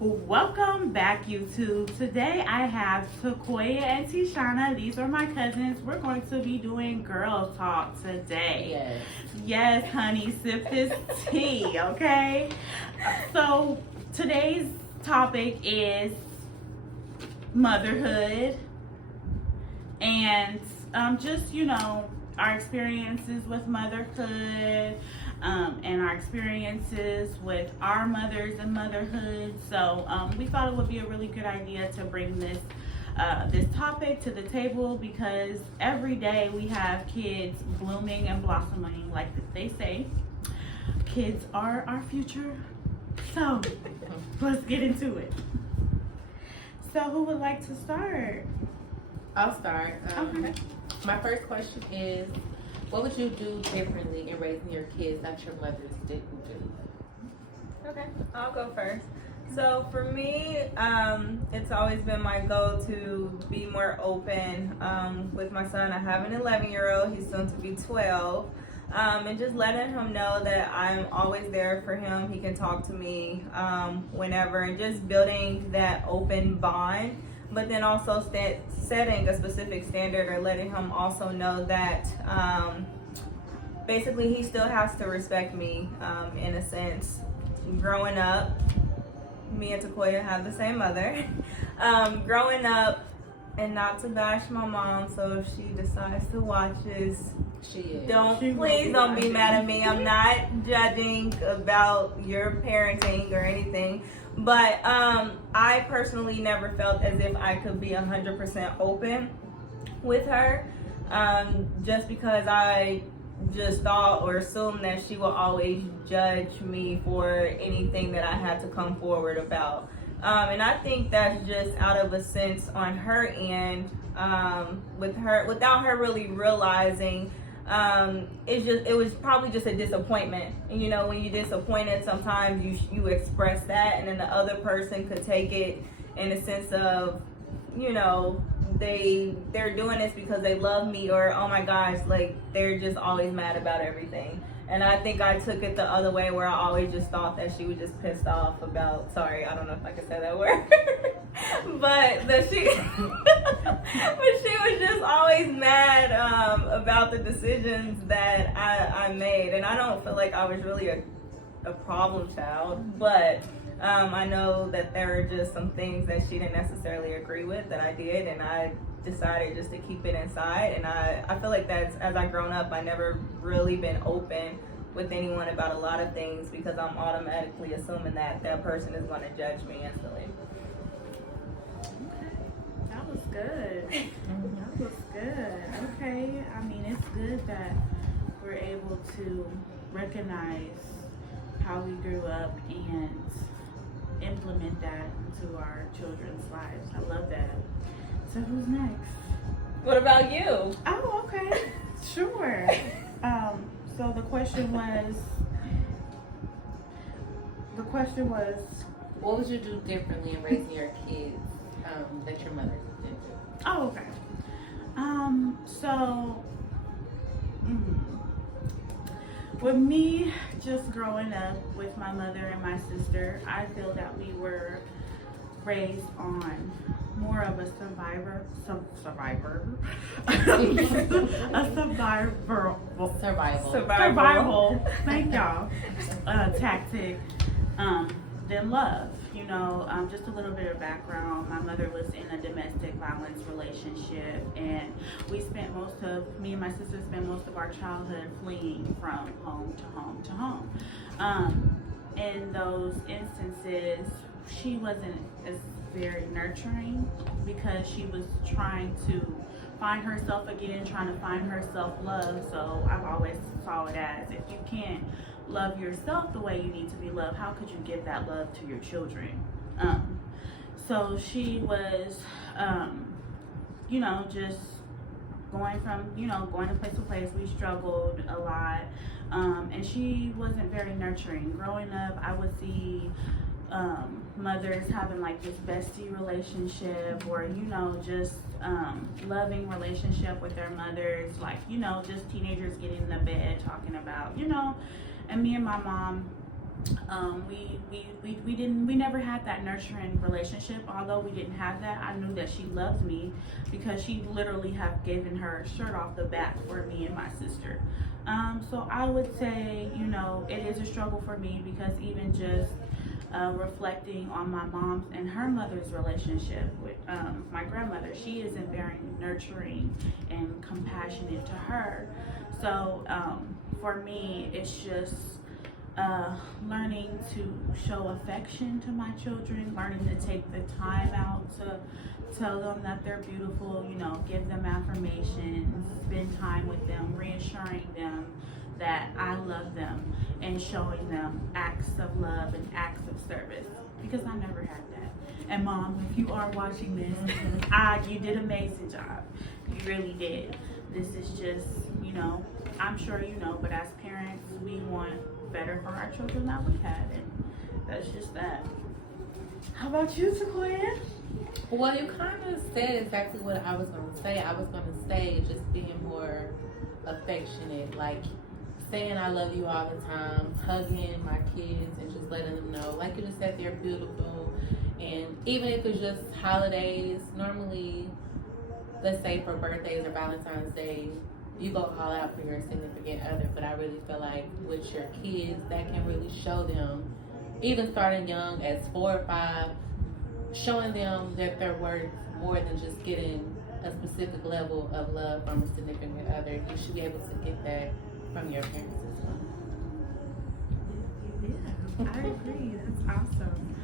Welcome back, YouTube. Today I have Sequoia and Tishana. These are my cousins. We're going to be doing girl talk today. Yes, honey, sip this tea, okay? So today's topic is motherhood and just, our experiences with motherhood. And our experiences with our mothers and motherhood. So we thought it would be a really good idea to bring this topic to the table because every day we have kids blooming and blossoming, like they say. Kids are our future. So let's get into it. So who would like to start? I'll start. Okay. My first question is, what would you do differently in raising your kids that your mothers didn't do? Okay, I'll go first. So for me, it's always been my goal to be more open with my son. I have an 11-year-old, he's soon to be 12. And just letting him know that I'm always there for him. He can talk to me whenever, and just building that open bond. But then also setting a specific standard, or letting him also know that basically he still has to respect me in a sense. Growing up, me and Sequoia have the same mother. Growing up, and not to bash my mom, so if she decides to watch this, please don't be mad at me. I'm not judging about your parenting or anything. But I personally never felt as if I could be 100% open with her, just because I just thought or assumed that she will always judge me for anything that I had to come forward about. And I think that's just out of a sense on her end, without her really realizing. It was probably just a disappointment. And when you're disappointed, sometimes you express that, and then the other person could take it in the sense of, they're doing this because they love me, or oh my gosh, like they're just always mad about everything. And I think I took it the other way, where I always just thought that she was just pissed off about, sorry, I don't know if I could say that word, but that she was just always mad about the decisions that I made. And I don't feel like I was really a problem child, but I know that there were just some things that she didn't necessarily agree with that I did, and I decided just to keep it inside. And I feel like that's, as I've grown up, I never really been open with anyone about a lot of things because I'm automatically assuming that that person is going to judge me instantly. That was good. That was good. Okay. I mean, it's good that we're able to recognize how we grew up and implement that into our children's lives. I love that. So who's next? What about you? Oh, okay. Sure. So the question was, what would you do differently in raising your kids that your mothers didn't do? Oh, okay. With me just growing up with my mother and my sister, I feel that we were raised on more of a survival thank y'all, tactic than love. Just a little bit of background. My mother was in a domestic violence relationship, and me and my sister spent most of our childhood fleeing from home to home to home. In those instances, she wasn't as very nurturing because she was trying to find herself again, trying to find her self-love. So I've always saw it as, if you can't love yourself the way you need to be loved, how could you give that love to your children? So she was, just going from, going to place to place. We struggled a lot. And she wasn't very nurturing. Growing up, I would see mothers having like this bestie relationship, or just loving relationship with their mothers, like just teenagers getting in the bed talking about and me and my mom we never had that nurturing relationship. Although we didn't have that, I knew that she loved me because she literally have given her shirt off the back for me and my sister. So I would say, you know, it is a struggle for me because even just reflecting on my mom's and her mother's relationship with my grandmother, she isn't very nurturing and compassionate to her. So for me, it's just learning to show affection to my children, learning to take the time out to tell them that they're beautiful, you know, give them affirmations, spend time with them, reassuring them that I love them, and showing them acts of love and acts of service, because I never had that. And Mom, if you are watching this, you did an amazing job. You really did. This is just, you know, I'm sure you know, but as parents, we want better for our children than we had, and that's just that. How about you, Sequoia? Well, you kind of said exactly what I was going to say. I was going to say just being more affectionate, like saying I love you all the time, hugging my kids and just letting them know, like you just said, they're beautiful. And even if it's just holidays, normally, let's say for birthdays or Valentine's Day, you go all out for your significant other, but I really feel like with your kids, that can really show them, even starting young as 4 or 5, showing them that they're worth more than just getting a specific level of love from a significant other. You should be able to get that from your parents as well. Yeah, I agree. That's awesome.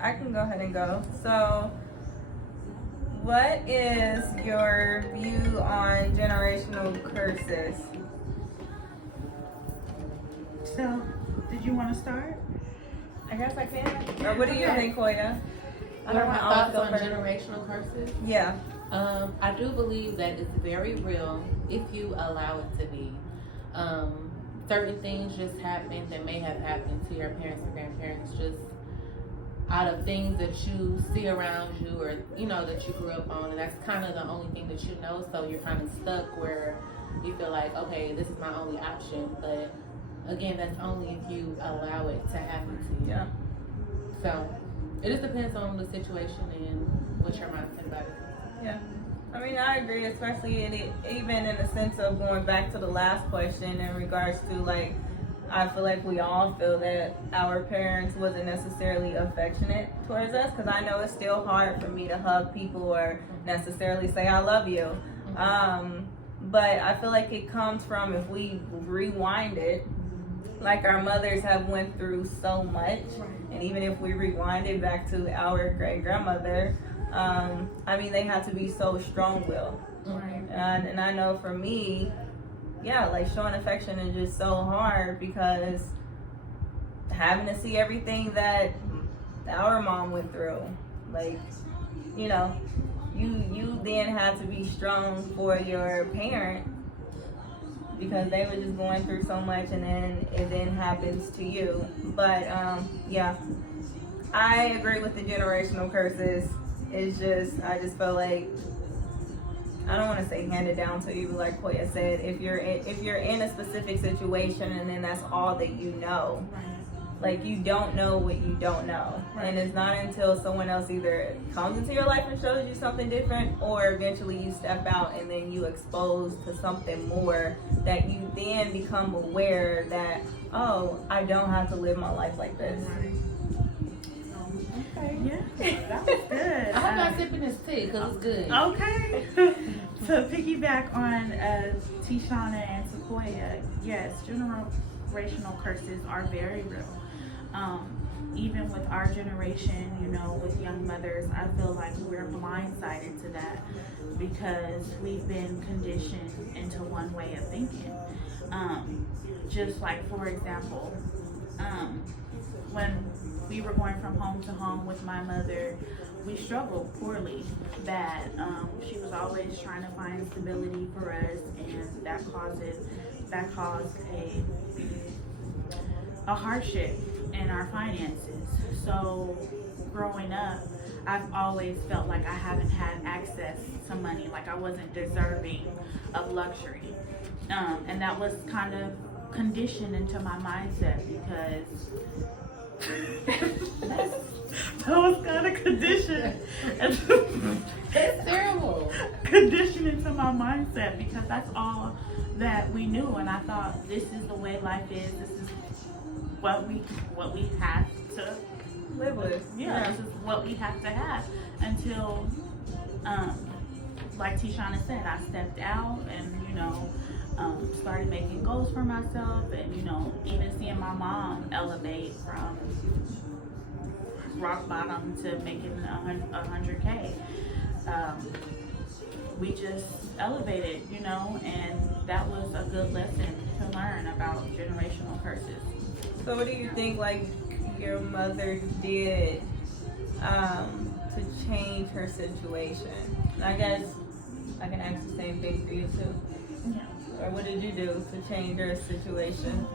I can go ahead and go. So, what is your view on generational curses? So, did you want to start? I guess I can. Or what do you think, Koya? What are my thoughts on generational curses? Yeah. I do believe that it's very real if you allow it to be. Certain things just happen that may have happened to your parents or grandparents just out of things that you see around you, or you know that you grew up on, and that's kind of the only thing that you know, so you're kind of stuck where you feel like, okay, this is my only option. But again, that's only if you allow it to happen to you. Yeah. So it just depends on the situation and what your mindset about it. Yeah. I mean, I agree, especially even in the sense of going back to the last question in regards to, like, I feel like we all feel that our parents wasn't necessarily affectionate towards us, because I know it's still hard for me to hug people or necessarily say I love you. But I feel like it comes from, if we rewind it, like our mothers have went through so much, and even if we rewind it back to our great-grandmother, I mean, they had to be so strong-willed. Right. And I know for me, yeah, like showing affection is just so hard, because having to see everything that our mom went through, like, you know, you then had to be strong for your parent, because they were just going through so much, and then it then happens to you. But yeah, I agree with the generational curses. It's just, I just feel like, I don't want to say handed down to you, like Koya said, if you're in a specific situation and then that's all that you know, like you don't know what you don't know, and it's not until someone else either comes into your life and shows you something different, or eventually you step out and then you expose to something more, that you then become aware that, oh, I don't have to live my life like this. Okay, yeah, that was good. I hope I'm sipping this tea because it's good. Okay. To piggyback on Tishana and Sequoia, yes, generational curses are very real. Even with our generation, you know, with young mothers, I feel like we're blindsided to that because we've been conditioned into one way of thinking. Just like, for example, when we were going from home to home with my mother, we struggled poorly, bad. She was always trying to find stability for us, and that caused a hardship in our finances. So growing up, I've always felt like I haven't had access to money, like I wasn't deserving of luxury. And that was kind of conditioned into my mindset because that was kind of conditioned. It's terrible. Conditioned into my mindset because that's all that we knew, and I thought this is the way life is. This is what we have to Live with. yeah, this is what we have to have until, like Tishana said, I stepped out and, started making goals for myself and, even seeing my mom elevate from rock bottom to making 100K. We just elevated, and that was a good lesson to learn about generational curses. So what do you think, like, your mother did to change her situation? I guess I can ask the same thing for you too. Yeah. Or what did you do to change her situation?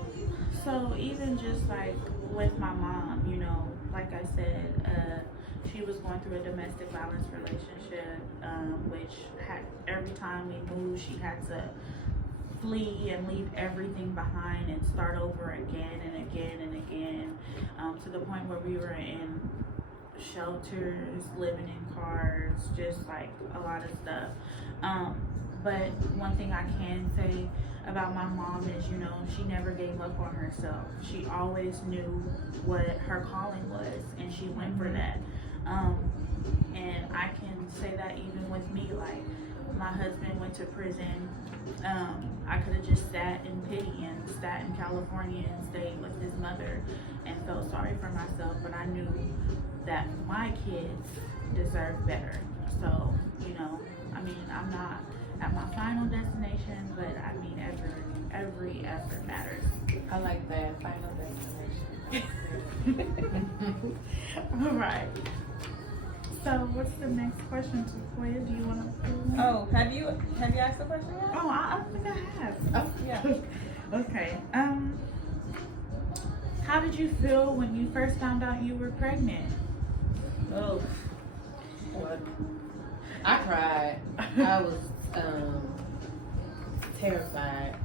So even just like with my mom, like I said, she was going through a domestic violence relationship, which had, every time we moved, she had to flee and leave everything behind and start over again and again and again, to the point where we were in shelters, living in cars, just like a lot of stuff. But one thing I can say about my mom is, she never gave up on herself. She always knew what her calling was, and she went for that. And I can say that even with me, like, my husband went to prison. I could have just sat in pity and sat in California and stayed with his mother and felt sorry for myself, but I knew that my kids deserve better. So, I'm not at my final destination, but every effort matters. I like that, final destination. All right. So what's the next question, Sequoia? Do you want to? Oh, have you asked the question yet? Oh, I don't think I have. Oh, yeah. Okay. How did you feel when you first found out you were pregnant? Oh, What? I cried. I was terrified.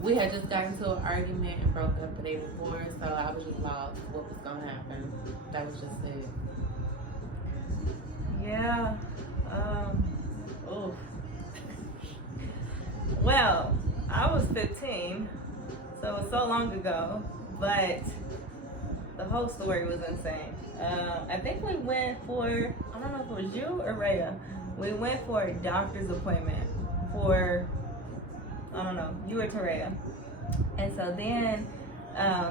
We had just gotten into an argument and broke up the day before, so I was just lost what was gonna happen. That was just it. yeah. Oh. Well, I was 15, so it was so long ago, but the whole story was insane. I think we went for, I don't know if it was you or Rhea, we went for a doctor's appointment for, I don't know, you or Tareya. And so then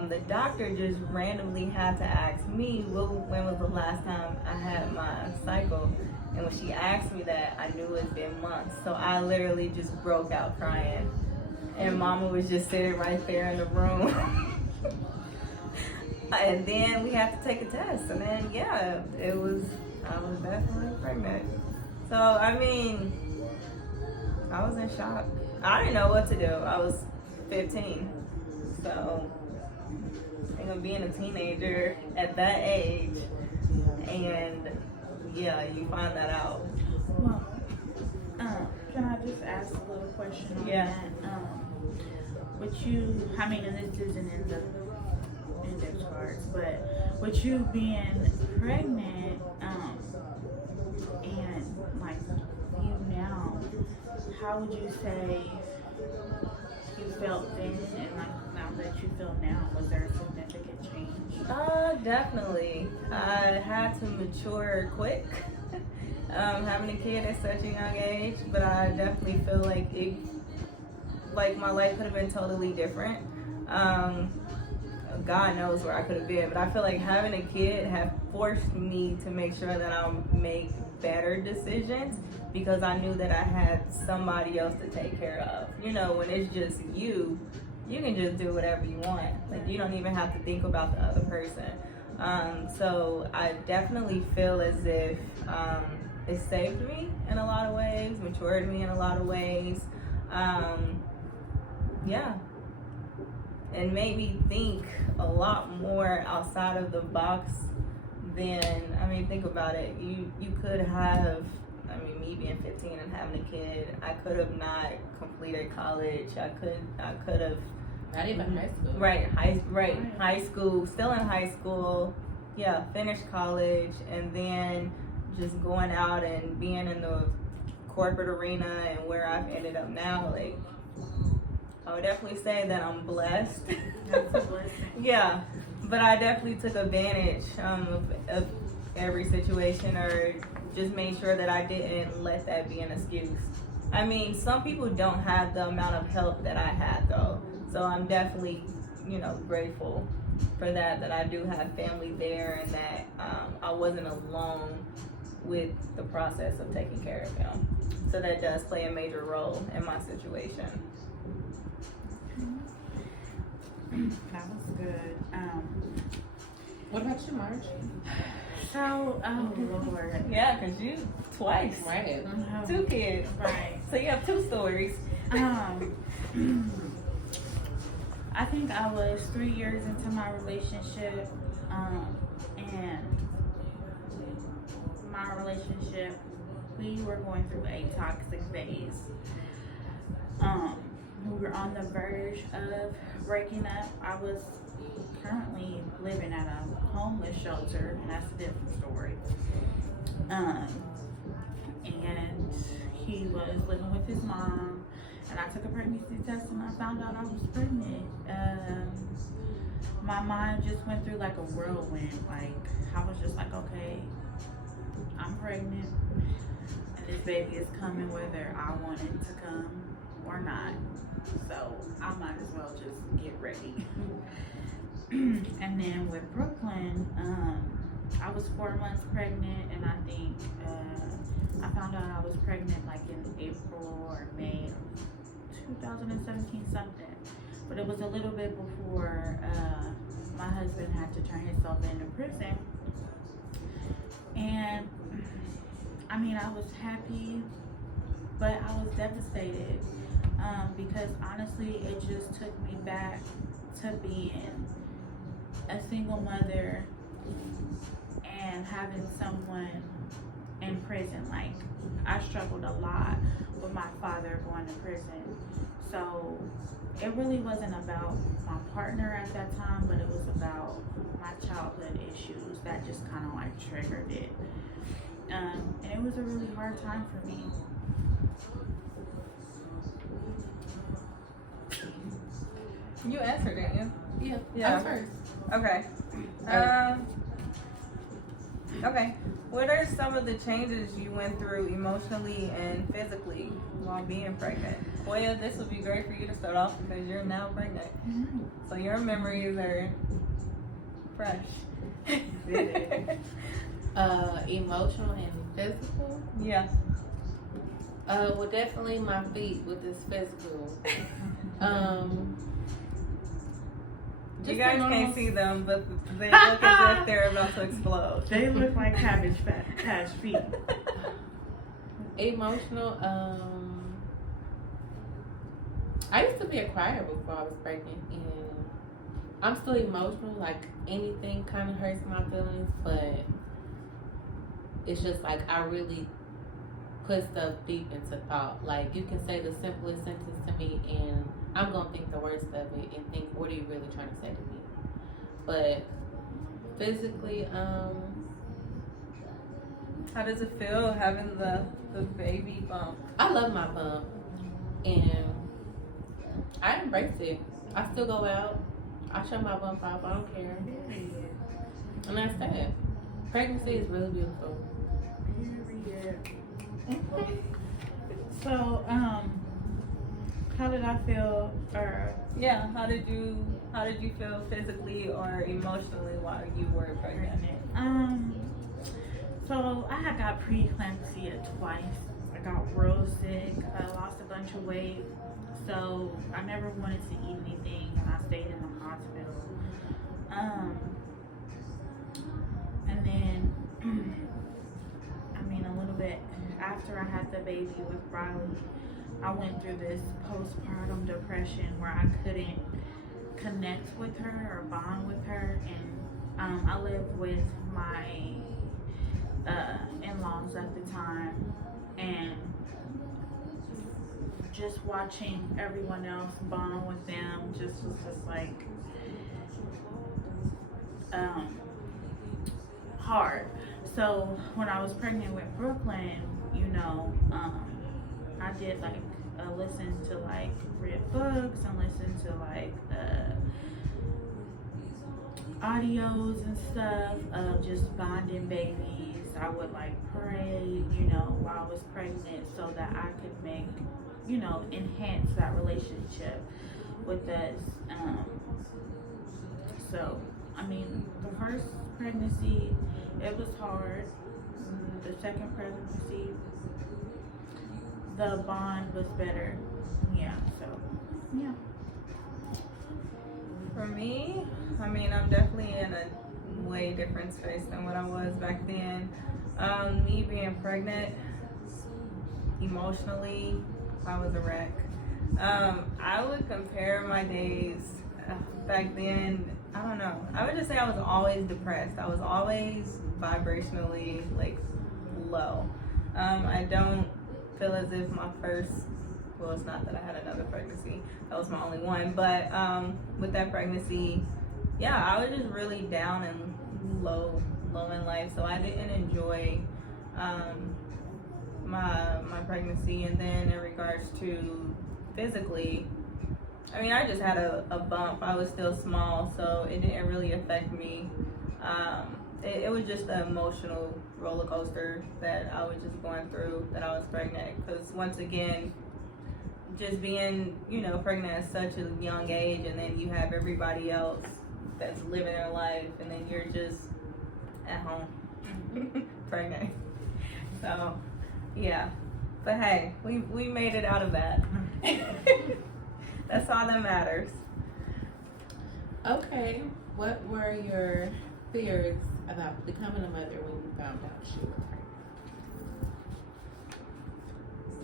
the doctor just randomly had to ask me, when was the last time I had my cycle? And when she asked me that, I knew it had been months. So I literally just broke out crying. And Mama was just sitting right there in the room. And then we had to take a test. And then, yeah, I was definitely pregnant. So, I was in shock. I didn't know what to do. I was 15. So, being a teenager at that age, and yeah, you find that out. Well, can I just ask a little question on Yeah. that? With you, and this isn't in the index cards, but with you being pregnant, and like you now, how would you say you felt then and like now that you feel now? Was there a significant change? Definitely. I had to mature quick. Having a kid at such a young age, but I definitely feel like my life could have been totally different. God knows where I could have been, but I feel like having a kid have forced me to make sure that I make better decisions, because I knew that I had somebody else to take care of. When it's just you can just do whatever you want. Like, you don't even have to think about the other person. So I definitely feel as if it saved me in a lot of ways, matured me in a lot of ways. Yeah. And made me think a lot more outside of the box than, think about it. You could have, I mean, me being 15 and having a kid, I could have not completed college. I could have. Not even high school. Right, high school, still in high school. Yeah, finished college, and then just going out and being in the corporate arena and where I've ended up now. Like, I would definitely say that I'm blessed. That's a blessing. Yeah, but I definitely took advantage of every situation, or just made sure that I didn't let that be an excuse. I mean, some people don't have the amount of help that I had, though. So I'm definitely, grateful for that I do have family there, and that I wasn't alone with the process of taking care of him. So that does play a major role in my situation. That was good. What about you, Marge? So, oh Lord. Yeah, because you twice. Right. 2 kids. Right. So you have 2 stories. I think I was 3 years into my relationship, and my relationship, we were going through a toxic phase. We were on the verge of breaking up. I was currently living at a homeless shelter, and that's a different story. And he was living with his mom, and I took a pregnancy test and I found out I was pregnant. My mind just went through like a whirlwind. Like, I was just like, okay, I'm pregnant, and this baby is coming whether I want it to come or not. So I might as well just get ready. And then with Brooklyn, I was 4 months pregnant, and I think I found out I was pregnant like in April or May of 2017 something. But it was a little bit before my husband had to turn himself into prison. And I mean, I was happy, but I was devastated because honestly, it just took me back to being a single mother and having someone in prison. Like, I struggled a lot with my father going to prison. So it really wasn't about my partner at that time, but it was about my childhood issues that just kind of like triggered it. And it was a really hard time for me. You answered, didn't you? Yeah. I was first. Okay. Okay. What are some of the changes you went through emotionally and physically while being pregnant? Koya, this would be great for you to start off because you're now pregnant. Mm-hmm. So your memories are fresh. Emotional and physical? Yeah. Well, definitely my feet with this physical. You guys can't see them, but they look as if they're about to explode. They look like cabbage patch feet. Emotional, I used to be a crier before I was pregnant, and I'm still emotional. Like, anything kind of hurts my feelings, but it's just like I really put stuff deep into thought. Like, you can say the simplest sentence to me, and I'm gonna think the worst of it and think, what are you really trying to say to me? But physically, how does it feel having the baby bump? I love my bump, and I embrace it. I still go out. I show my bump off. I don't care. And that's that. Pregnancy is really beautiful. So, how did I feel? Or yeah, how did you feel physically or emotionally while you were pregnant? So I had got preeclampsia twice. I got real sick. I lost a bunch of weight. So I never wanted to eat anything, and I stayed in the hospital. And then, a little bit after I had the baby with Riley, I went through this postpartum depression where I couldn't connect with her or bond with her. And I lived with my in-laws at the time, and just watching everyone else bond with them was just like hard. So when I was pregnant with Brooklyn, I did like listen to like read books and listen to like audios and stuff of just bonding babies. I would like pray, while I was pregnant so that I could make, enhance that relationship with us. So, I mean, the first pregnancy, it was hard. The second pregnancy, the bond was better. Yeah, so, yeah. For me, I mean, I'm definitely in a way different space than what I was back then. Me being pregnant, emotionally, I was a wreck. I would compare my days back then, I don't know. I would just say I was always depressed. I was always vibrationally, like, low. I don't feel as if my first, well, it's not that I had another pregnancy. That was my only one. But with that pregnancy, yeah, I was just really down and low in life. So I didn't enjoy my pregnancy. And then in regards to physically, I mean, I just had a bump. I was still small, so it didn't really affect me. It was just an emotional roller coaster that I was just going through, that I was pregnant. Because once again, just being, pregnant at such a young age, and then you have everybody else that's living their life, and then you're just at home pregnant. So, yeah. But hey, we made it out of that. That's all that matters. Okay, what were your fears about becoming a mother when you found out she was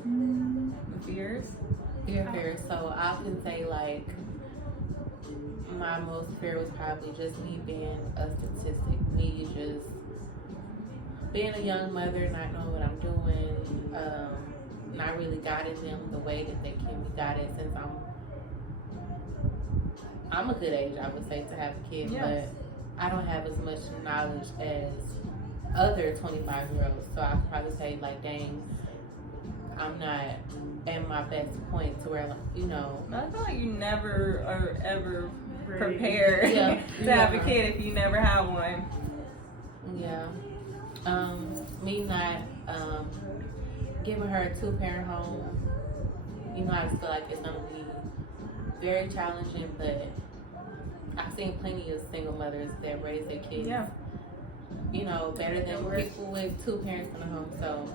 pregnant? Fears? Fears. So I can say like my most fear was probably just me being a statistic, me just being a young mother, not knowing what I'm doing, not really guiding them the way that they can be guided, since I'm a good age, I would say, to have a kid, but I don't have as much knowledge as other 25-year-olds. So I could probably say, like, dang, I'm not at my best point to where, like, I feel like you never are ever prepared to have a kid if you never have one. Yeah. Me not giving her a 2-parent home, I just feel like it's going to be very challenging, but I've seen plenty of single mothers that raise their kids, better than people with 2 parents in the home, so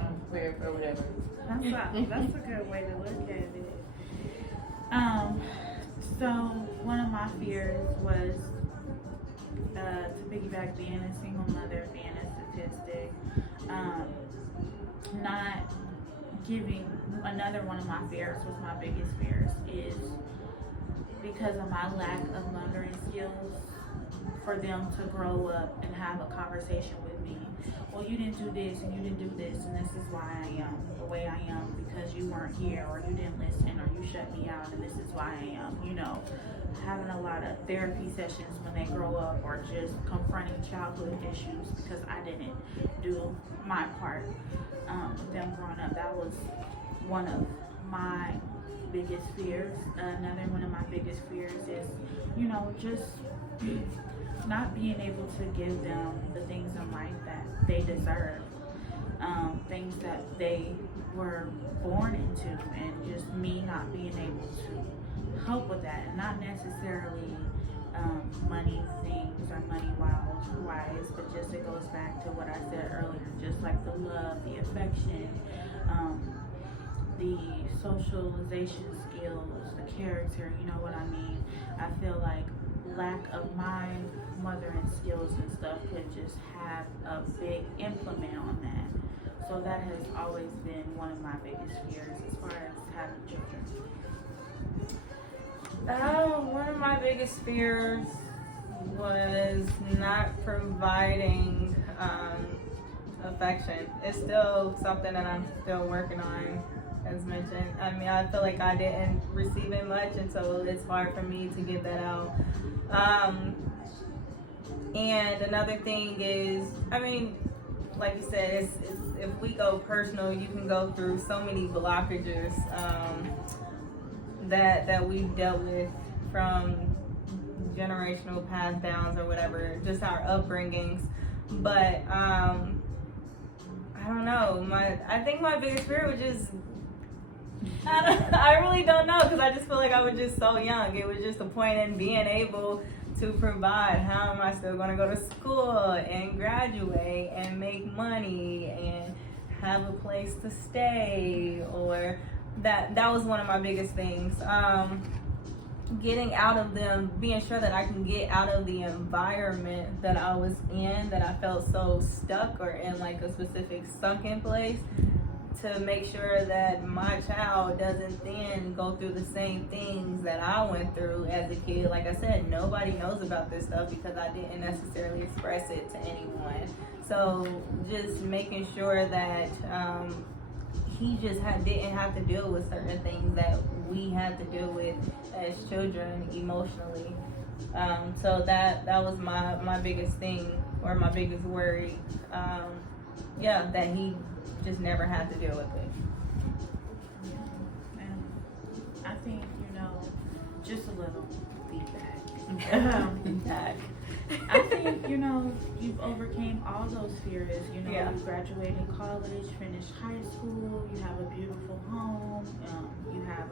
I'm prepared for whatever. That's a good way to look at it. So one of my fears was to piggyback being a single mother, being a statistic, not giving. Another one of my fears was my biggest fears is because of my lack of mothering skills, for them to grow up and have a conversation with me. Well, you didn't do this and you didn't do this, and this is why I am the way I am because you weren't here, or you didn't listen, or you shut me out, and this is why I am. Having a lot of therapy sessions when they grow up, or just confronting childhood issues because I didn't do my part. Them growing up, that was one of my biggest fears. Another one of my biggest fears is, just not being able to give them the things in life that they deserve, things that they were born into, and just me not being able to help with that, and not necessarily money things or money wise, but just it goes back to what I said earlier, just like the love, the affection, the socialization skills, the character, you know what I mean? I feel like lack of my mothering skills and stuff could just have a big implement on that. So that has always been one of my biggest fears as far as having children. One of my biggest fears was not providing affection. It's still something that I'm still working on, as mentioned. I mean, I feel like I didn't receive it much, and so it's hard for me to get that out. And another thing is, I mean, like you said, it's if we go personal, you can go through so many blockages that we've dealt with from generational pass downs or whatever, just our upbringings. But I don't know. I think my biggest fear was just I really don't know, because I just feel like I was just so young. It was just a point in being able to provide. How am I still going to go to school and graduate and make money and have a place to stay? Or that was one of my biggest things. Getting out of them, being sure that I can get out of the environment that I was in, that I felt so stuck or in like a specific sunken place, to make sure that my child doesn't then go through the same things that I went through as a kid. Like I said, nobody knows about this stuff because I didn't necessarily express it to anyone. So just making sure that he just didn't have to deal with certain things that we had to deal with as children emotionally. So that was my biggest thing, or my biggest worry. That he just never had to deal with it. And I think, just a little feedback. I think, you've overcame all those fears. You graduated college, finished high school, you have a beautiful home, you have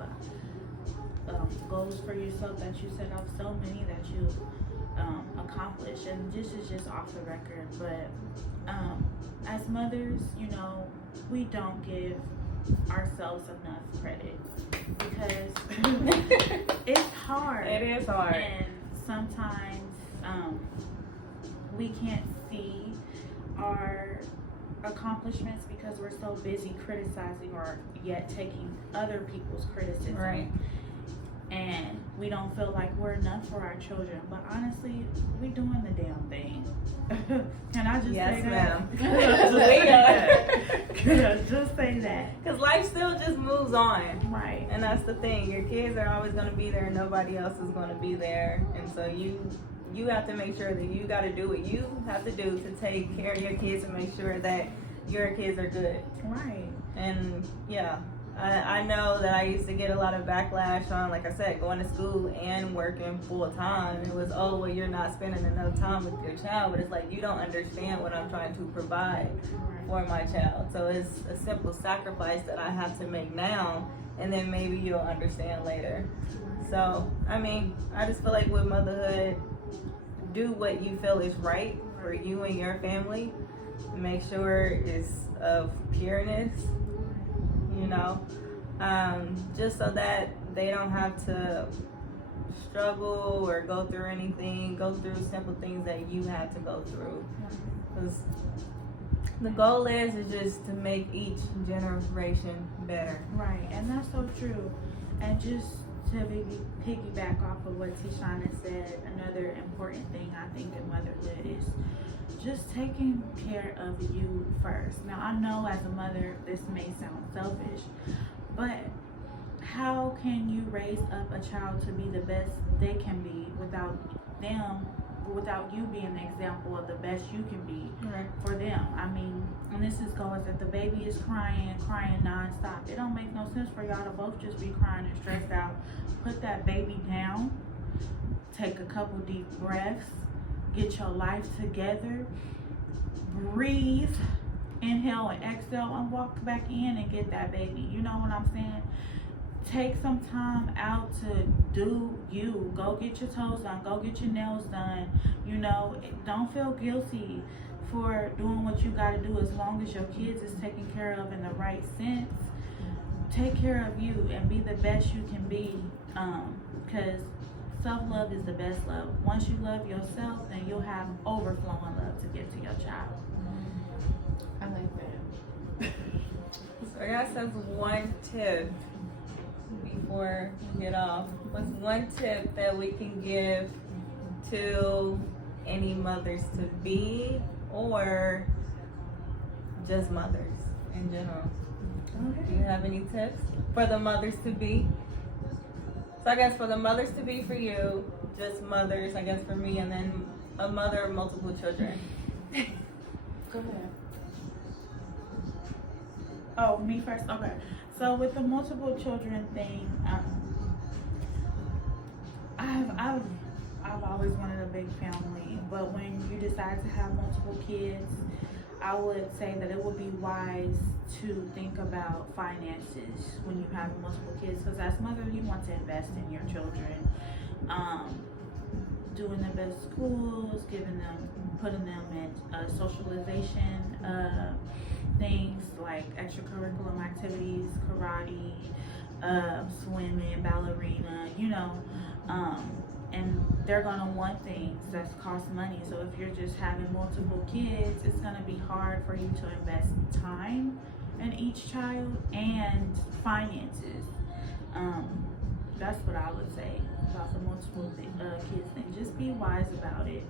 goals for yourself that you set out, so many that you accomplished. And this is just off the record, but as mothers, we don't give ourselves enough credit, because it's hard. It is hard. And sometimes we can't see our accomplishments because we're so busy criticizing or yet taking other people's criticism. Right. And we don't feel like we're enough for our children. But honestly, we doing the damn thing. Can I just say that? Yes, ma'am. Can I just say that? Because life still just moves on. Right. And that's the thing. Your kids are always going to be there, and nobody else is going to be there. And so you have to make sure that you got to do what you have to do to take care of your kids and make sure that your kids are good. Right. And I know that I used to get a lot of backlash on, like I said, going to school and working full time. It was, oh, well, you're not spending enough time with your child. But it's like, you don't understand what I'm trying to provide for my child. So it's a simple sacrifice that I have to make now, and then maybe you'll understand later. So, I mean, I just feel like with motherhood, do what you feel is right for you and your family. Make sure it's of pureness, just so that they don't have to struggle or go through anything, go through simple things that you had to go through. Because the goal is just to make each generation better. Right, and that's so true. And just to piggyback off of what Tishana said, another important thing I think in motherhood is just taking care of you first. Now, I know as a mother, this may sound selfish, but how can you raise up a child to be the best they can be without you being the example of the best you can be for them? I mean, and this goes that the baby is crying nonstop. It don't make no sense for y'all to both just be crying and stressed out. Put that baby down, take a couple deep breaths, get your life together, breathe, inhale and exhale, and walk back in and get that baby. You know what I'm saying? Take some time out to do you. Go get your toes done. Go get your nails done. Don't feel guilty for doing what you got to do, as long as your kids is taken care of in the right sense. Take care of you and be the best you can be, because self-love is the best love. Once you love yourself, then you'll have overflowing love to give to your child. I like that. So I guess that's one tip before we get off. What's one tip that we can give to any mothers to be, or just mothers in general. Do you have any tips for the mothers to be? So I guess for the mothers to be for you, just mothers, I guess for me, and then a mother of multiple children. Go ahead. Oh, me first? Okay. So with the multiple children thing, I've always wanted a big family, but when you decide to have multiple kids, I would say that it would be wise to think about finances when you have multiple kids, because as mother, you want to invest in your children, doing the best schools, putting them in socialization things like extracurricular activities, karate, swimming, ballerina, and they're gonna want things that cost money. So if you're just having multiple kids, it's gonna be hard for you to invest time in each child and finances. That's what I would say about the multiple kids thing. Just be wise about it,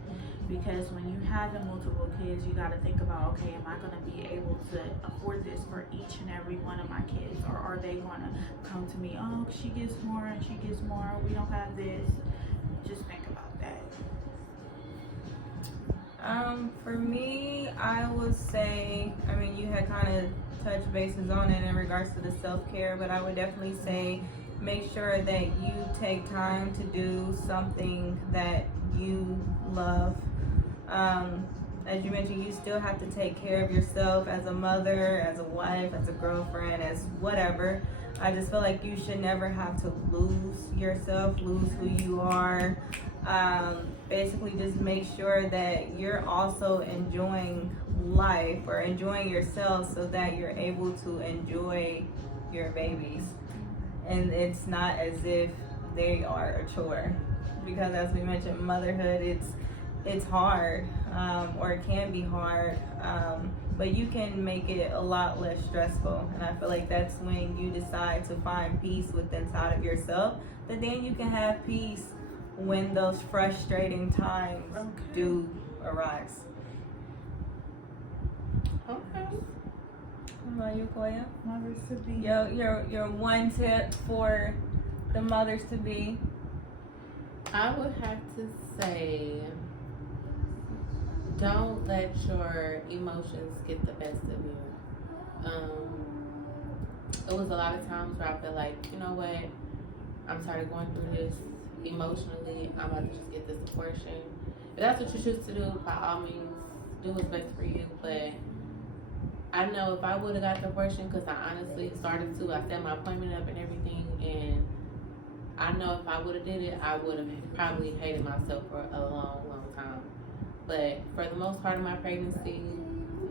because when you have the multiple kids, you got to think about, okay, am I going to be able to afford this for each and every one of my kids, or are they going to come to me, oh, she gets more and she gets more, we don't have this. Just think about that. For me, I would say, I mean, you had kind of touched bases on it in regards to the self-care, but I would definitely say make sure that you take time to do something that you love. As you mentioned, you still have to take care of yourself as a mother, as a wife, as a girlfriend, as whatever. I just feel like you should never have to lose yourself, lose who you are. Basically, just make sure that you're also enjoying life or enjoying yourself, so that you're able to enjoy your babies. And it's not as if they are a chore, because as we mentioned, motherhood, it's hard, or it can be hard, but you can make it a lot less stressful. And I feel like that's when you decide to find peace within inside of yourself, that then you can have peace when those frustrating times do arise. Okay. What about you, Koya? Mothers to be. Your one tip for the mothers to be. I would have to say, don't let your emotions get the best of you. It was a lot of times where I feel like, you know what, I'm tired of going through this emotionally. I'm about to just get this abortion. If that's what you choose to do, by all means, do what's best for you. But I know if I would have got the abortion, because I honestly started to, I set my appointment up and everything, and I know if I would have did it, I would have probably hated myself for a long, long time. But for the most part of my pregnancy,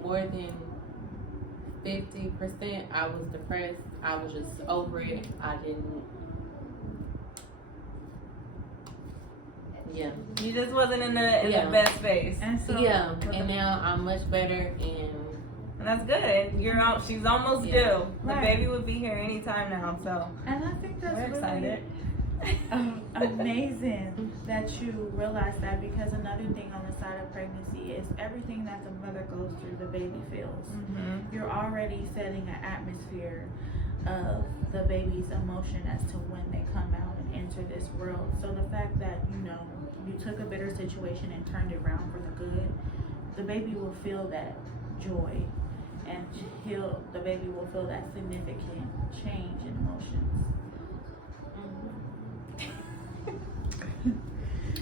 more than 50%, I was depressed. I was just over it. I didn't. Yeah. You just wasn't in the best space. And so, and now I'm much better, and that's good. And she's almost due. The baby would be here anytime now. So. And I think that's we're excited. Amazing that you realize that, because another thing on the side of pregnancy is everything that the mother goes through, the baby feels. Mm-hmm. You're already setting an atmosphere of the baby's emotion as to when they come out and enter this world. So the fact that you took a bitter situation and turned it around for the good, the baby will feel that joy, and the baby will feel that significant change in emotions.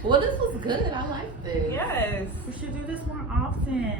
Well, this was good. I liked this. Yes. We should do this more often.